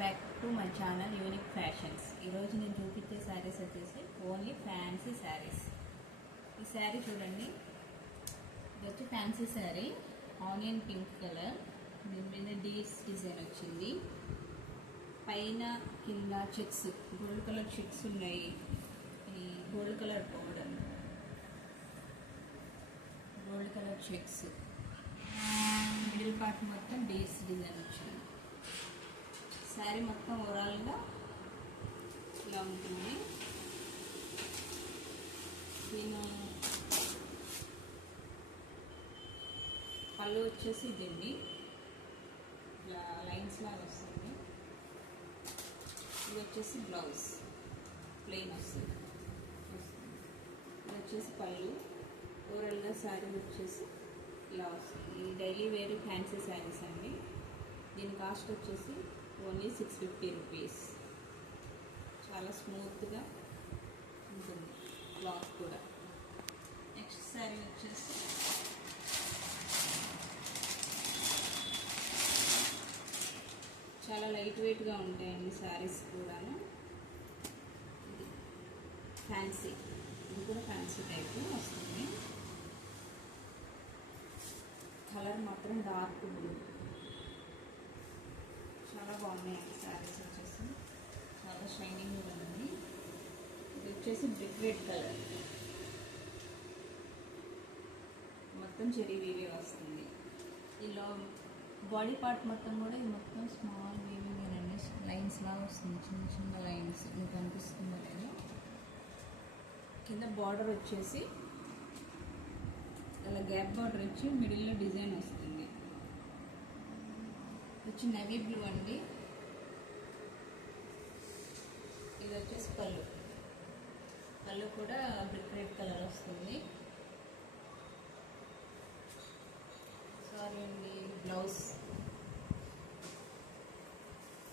Back to my channel unique fashions. ఈరోజు నేను చూపించే శారీస్ వచ్చేసి ఓన్లీ ఫ్యాన్సీ శారీస్. ఈ శారీ చూడండి, ఇది వచ్చి fancy sari, onion pink colour, దీని మీద డీస్ డిజైన్ వచ్చింది. పైన కింద చెక్స్, గోల్డ్ కలర్ చెక్స్ ఉన్నాయి. ఈ gold colour powder, gold colour checks, middle part మొత్తం డీస్ డిజైన్ వచ్చింది. శారీ మొత్తం ఓవరాల్గా ఇలా ఉంటుంది. దీని పళ్ళు వచ్చేసి దీన్ని ఇలా లైన్స్ లాగా వస్తుంది. ఇది వచ్చేసి బ్లౌజ్ ప్లెయిన్ వస్తుంది. ఇది వచ్చేసి పళ్ళు. ఓవరాల్గా శారీ వచ్చేసి ఇలా వస్తుంది. ఈ డైలీ వేర్ ఫ్యాన్సీ శారీస్ అండి. దీని కాస్ట్ వచ్చేసి ఓన్లీ 650 రూపీస్. చాలా స్మూత్గా ఉంటుంది క్లాత్ కూడా. నెక్స్ట్ శారీ వచ్చేసి చాలా లైట్ వెయిట్గా ఉంటాయండి శారీస్ కూడాను. ఇది ఫ్యాన్సీ, ఇది కూడా ఫ్యాన్సీ టైప్ వస్తుంది. కలర్ మాత్రం డార్క్ బ్లూ. చాలా బాగున్నాయి శారీస్ వచ్చేసి, చాలా షైనింగ్గా ఉంది. ఇది వచ్చేసి బ్రిక్ రెడ్ కలర్, మొత్తం చెరీ వీవే వస్తుంది. ఇలా బాడీ పార్ట్ మొత్తం కూడా ఇది మొత్తం స్మాల్ వీవింగ్ అండి, లైన్స్ లాగా వస్తుంది, చిన్న చిన్న లైన్స్. మీకు అనిపిస్తుందా లేదా? కింద బార్డర్ వచ్చేసి అలా గ్యాప్ బార్డర్ వచ్చి మిడిల్లో డిజైన్ వస్తుంది. వచ్చి నేవీ బ్లూ అండి. ఇది వచ్చేసి పళ్ళు, పళ్ళు కూడా బ్రిక్ రెడ్ కలర్ వస్తుంది. సారీ అండి, బ్లౌజ్.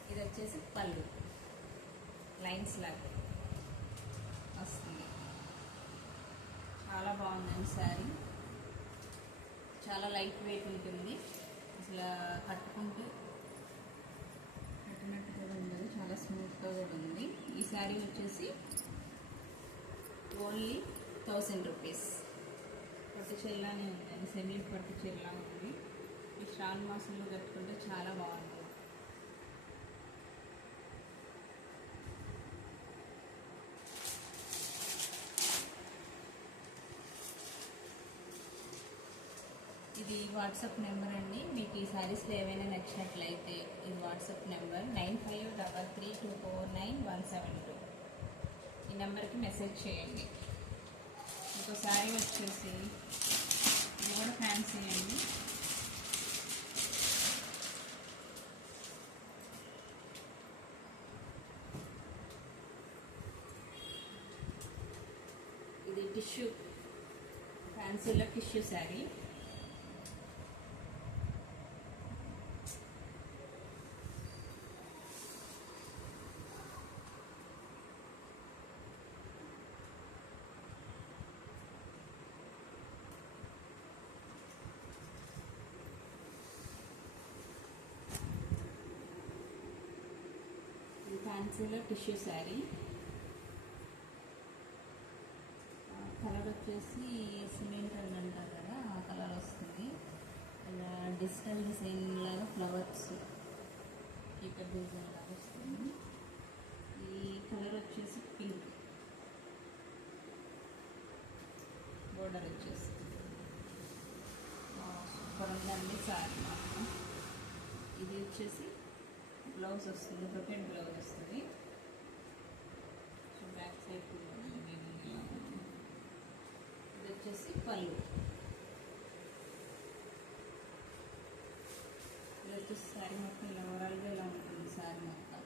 ఇది వచ్చేసి పళ్ళు లైన్స్ లాగా వస్తుంది. చాలా బాగుందండి శారీ, చాలా లైట్ వెయిట్ ఉంటుంది. అసలు కట్టుకుంటే కట్టినట్టు కూడా ఉండదు, చాలా స్మూత్గా కూడా ఉంది. ఈ శారీ వచ్చేసి ఓన్లీ 1000 రూపీస్. పట్టు చీరలానే ఉంది, సెమీ పట్టు చీరలా ఉంది. ఈ శ్రావణ మాసంలో కట్టుకుంటే చాలా బాగుంటుంది. ఇది వాట్సాప్ నెంబర్ అండి. మీకు ఈ శారీస్లో ఏమైనా నచ్చినట్లయితే ఇది వాట్సాప్ నెంబర్ 9533249172. ఈ నెంబర్కి మెసేజ్ చేయండి. ఇంకో శారీ వచ్చేసి ఇది కూడా ఫ్యాన్సీ అండి. ఇది టిష్యూ, ఫ్యాన్సీలో టిష్యూ శారీ. ఫ్యాన్సీలో టిష్యూ శారీ. కలర్ వచ్చేసి సిమెంట్ అని అంటారు కదా, ఆ కలర్ వస్తుంది. ఇలా డిజిటల్ డిజైన్ లాగా ఫ్లవర్స్ కీపర్ డిజైన్ లాగా వస్తుంది. ఈ కలర్ వచ్చేసి పింక్, బోర్డర్ వచ్చేసి సూపర్ ఉందండి శారీ మాత్రం. ఇది వచ్చేసి బ్లౌజ్ వస్తుంది, బ్రొకెట్ బ్లౌజ్ వస్తుంది. బ్యాక్ సైడ్ ఇది వచ్చేసి పళ్ళు. ఇది వచ్చేసి శారీ మొత్తం ఇలా ఓవరాల్గా ఇలా ఉంటుంది. శారీ మొత్తం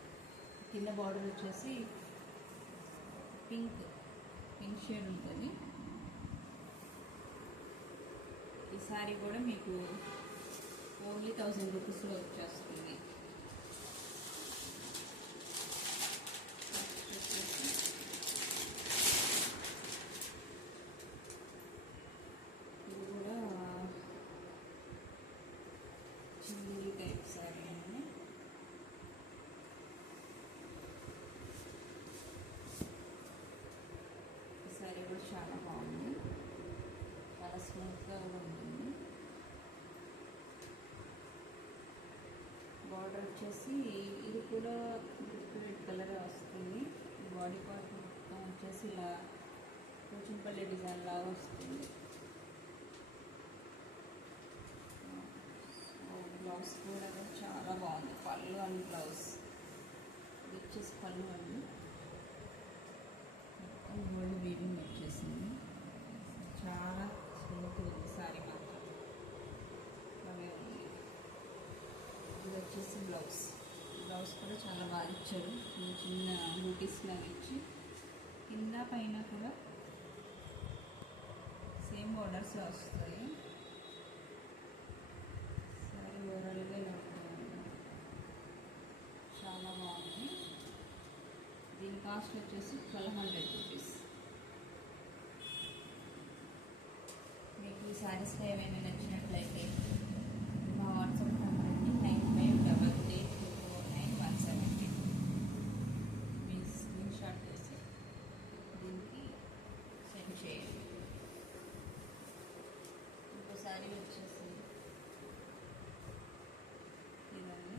కింద బార్డర్ వచ్చేసి పింక్ షేడ్ ఉంటుంది. ఈ శారీ కూడా మీకు ఓన్లీ 1000 రూపీస్లో వచ్చేస్తుంది. ఇది కూడా చిల్లీ టైప్ శారీ అండి. వచ్చేసి ఇది కూడా రెడ్ కలర్ వస్తుంది. బాడీ పార్ట్ మొత్తం వచ్చేసి ఇలా కూచిపల్లి డిజైన్ లాగా వస్తుంది. బ్లౌజ్ కూడా చాలా బాగుంది. పళ్ళు అండ్ బ్లౌజ్ ఇది వచ్చేసి పళ్ళు అండి. మొత్తం గోల్డ్ వీవింగ్ వచ్చేసింది. చాలా స్మూత్ ఉంది సారీ మాత్రం. అలాగే ఉంది. ఇది వచ్చేసి బ్లౌజ్ కూడా చాలా బాగా ఇచ్చారు. చిన్న చిన్న బూటీస్ లాగా ఇచ్చి కింద పైన కూడా సేమ్ బోర్డర్స్ వస్తాయి. సారీ ఓవరాల్గా ఇలా ఉంటుంది. చాలా బాగుంది. దీని కాస్ట్ వచ్చేసి 1200 రూపీస్. మీకు ఈ శారీస్లో ఏమైనా నచ్చినట్లయితే మా వాట్సాప్ నెంబర్ని 9588249170 మీ స్క్రీన్ షాట్ చేసి దీనికి సెండ్ చేయండి. ఇంకో శారీ వచ్చేసి ఇదండి.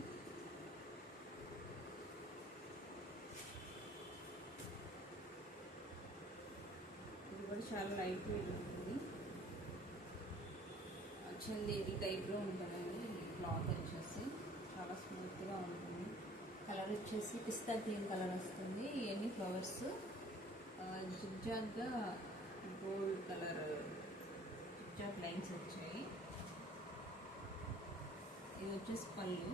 ఇది కూడా చాలా లైట్ వెయిట్ ఉంటుంది. చందేరి టైప్లో ఉంటుందండి. క్లాత్ వచ్చేసి చాలా స్మూత్గా ఉంటుంది. కలర్ వచ్చేసి పిస్తా గ్రీన్ కలర్ వస్తుంది. ఇవన్నీ ఫ్లవర్స్ జిగ్జాగ్గా గోల్డ్ కలర్ జిగ్జాగ్ లైన్స్ వచ్చాయి. ఇది వచ్చేసి పళ్ళు.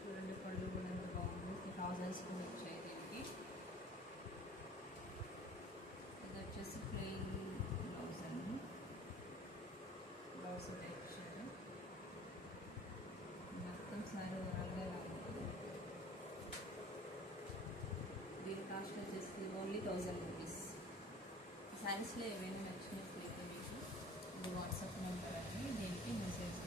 చూడండి పళ్ళు కూడా ఎంత బాగుంది. 1000 కూడా వచ్చాయి దీనికి. ఇది వచ్చేసి ప్లెయిన్ బ్లౌజ్ అండి. బ్లౌజ్ టెక్స్చర్ మొత్తం సారీ ఓవరాల్గా ఉంటుంది. దీని కాస్ట్ వచ్చేసి ఓన్లీ 1000 రూపీస్. శారీస్లో ఏమైనా నచ్చినట్లయితే మీకు ఇది వాట్సాప్ నెంబర్ అండి. దీనికి మెసేజ్